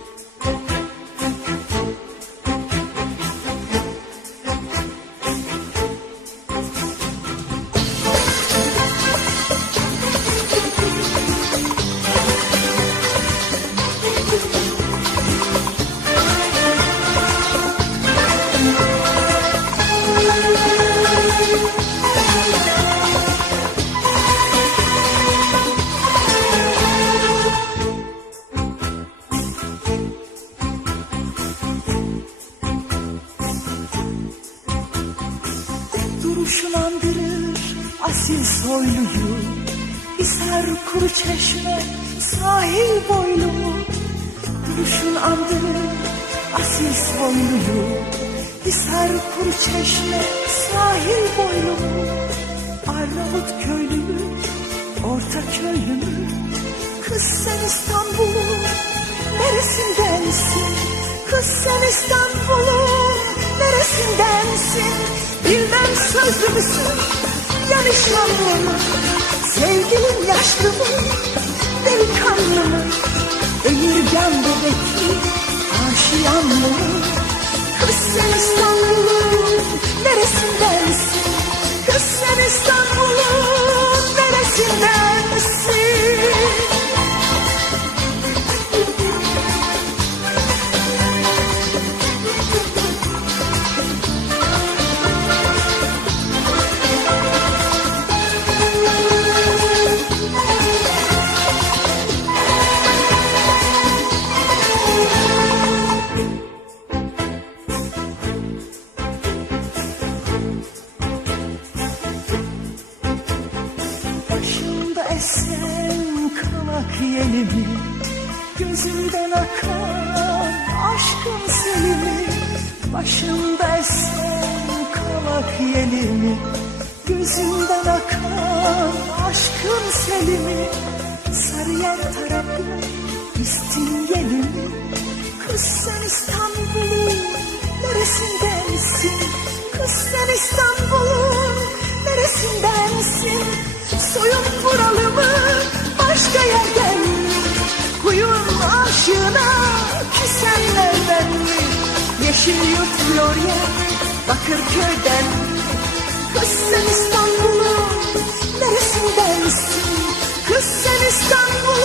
Música Duruşun andırır asil soyluyu. Hisar kuru çeşme sahil boylumu. Duruşun andırır asil soyluyu. Hisar kuru çeşme sahil boylumu. Arnavut köylümü orta köylümü. Kız sen İstanbul'un neresindensin Kız sen İstanbul'un neresindensin Bilmem sözlü müsün? Ya nişanlı mı? Sevgilin yaşlı mı? Delikanlı mı? Emirgan bebekli aşiyanlı mı? Kız sen İstanbul'un Esen kavak yeli mi Gözümden akan aşkın seli mi Başımda esen kavak yeli Gözümden akan aşkın seli mi Sarıyer tarafı istingeli Kız sen İstanbul'un neresindensin Kız sen İstanbul'un neresindensin Soyun buralı mı başka yerden mi? Kuyun aşığına küsenlerden mi? Yeşil yurt Florya Bakırköy'den Kız sen İstanbul'un neresindensin Kız sen İstanbul'un